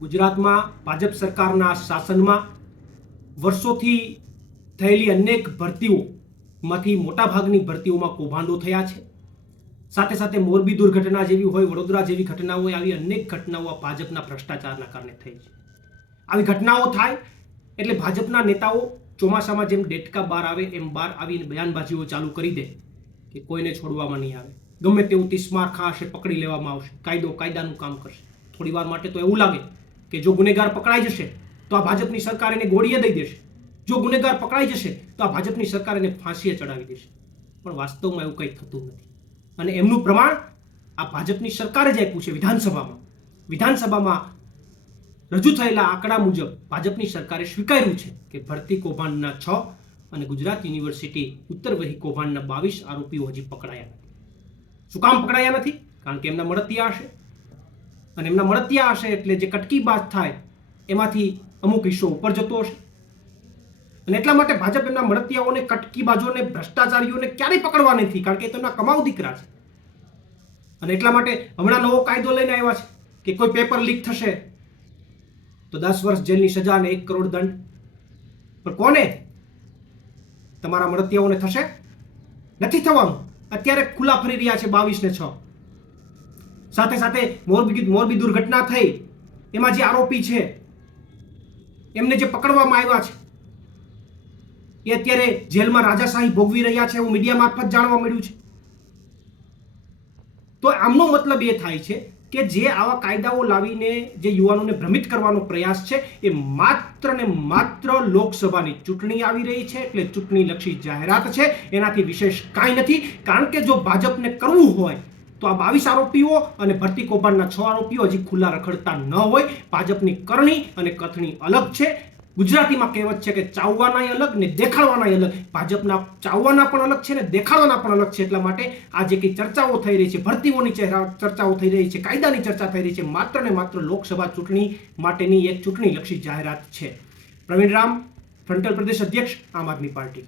ગુજરાતમાં ભાજપ સરકારના શાસનમાં વર્ષોથી થયેલી અનેક ભરતીઓમાંથી મોટાભાગની ભરતીઓમાં કૌભાંડો થયા છે. સાથે સાથે મોરબી દુર્ઘટના જેવી હોય, વડોદરા જેવી ઘટના હોય, આવી અનેક ઘટનાઓ ભાજપના ભ્રષ્ટાચારના કારણે થઈ છે. આવી ઘટનાઓ થાય એટલે ભાજપના નેતાઓ ચોમાસામાં જેમ ડેટકા બહાર આવે એમ બહાર આવીને બયાનબાજીઓ ચાલુ કરી દે કે કોઈને છોડવામાં નહીં આવે, ગમે તેવું તિસ્માર ખાશે પકડી લેવામાં આવશે, કાયદો કાયદાનું કામ કરશે. થોડી વાર માટે તો એવું લાગે કે જો ગુનેગાર પકડાઈ જશે તો આ ભાજપની સરકાર એને ગોળીએ દઈ દેશે, જો ગુનેગાર પકડાઈ જશે તો આ ભાજપની સરકાર એને ફાંસીએ ચડાવી દેશે. પણ વાસ્તવમાં એવું કંઈ થતું નથી. અને એમનું પ્રમાણ આ ભાજપની સરકારે જ આપ્યું છે. વિધાનસભામાં રજૂ થયેલા આંકડા મુજબ ભાજપની સરકારે સ્વીકાર્યું છે કે ભરતી કૌભાંડના 6 અને ગુજરાત યુનિવર્સિટી ઉત્તરવહી કૌભાંડના 22 આરોપીઓ હજી પકડાયા નથી. શું કામ પકડાયા નથી? કારણ કે એમના મળતિયા હશે, અને એમના મળતિયા હશે એટલે જે કટકીબાજ થાય એમાંથી અમુક હિસ્સો ઉપર જતો હશે. અને એટલા માટે ભાજપ એમના મળતિયાઓને, કટકીબાજોને, ભ્રષ્ટાચારીઓને ક્યારેય પકડવા નથી, કારણ કે તેમના કમાઉ દીકરા છે. અને એટલા માટે હમણાં નવો કાયદો લઈને આવ્યા છે કે કોઈ પેપર લીક થશે તો 10 વર્ષ જેલની સજા અને 1 કરોડ દંડ. પણ કોને? તમારા મળતિયાઓને થશે? નથી થવાનું. અત્યારે ખુલ્લા ફરી રહ્યા છે 22 ને 6. સાથે સાથે મોરબી દુર્ઘટના થઈ એમાં જે આરોપી છે એમને જે પકડવામાં આવ્યા છે એ અત્યારે જેલમાં રાજાશાહી ભોગવી રહ્યા છે એવું મીડિયા મારફત જાણવા મળ્યું છે. તો આમનો મતલબ એ થાય છે કે જે આવા કાયદાઓ લાવીને જે યુવાનોને ભ્રમિત કરવાનો પ્રયાસ છે એ માત્ર ને માત્ર લોકસભાની ચૂંટણી આવી રહી છે એટલે ચૂંટણીલક્ષી જાહેરાત છે, એનાથી વિશેષ કાંઈ નથી. કારણ કે જો ભાજપને કરવું હોય તો આ 22 આરોપીઓ અને ભરતી કૌભાંડના 6 આરોપીઓ હજી ખુલ્લા રખડતા ન હોય. ભાજપની કરણી અને કથણી અલગ છે. ગુજરાતીમાં કહેવત છે કે ચાવવાનાય અલગ ને દેખાડવાનાય અલગ. ભાજપના ચાવવાના પણ અલગ છે ને દેખાડવાના પણ અલગ છે. એટલા માટે આ જે કંઈ ચર્ચાઓ થઈ રહી છે, ભરતીઓની ચર્ચાઓ થઈ રહી છે, કાયદાની ચર્ચા થઈ રહી છે, માત્ર ને માત્ર લોકસભા ચૂંટણી માટેની એક ચૂંટણીલક્ષી જાહેરાત છે. પ્રવીણ રામ, ફ્રન્ટલ પ્રદેશ અધ્યક્ષ, આમ આદમી પાર્ટી.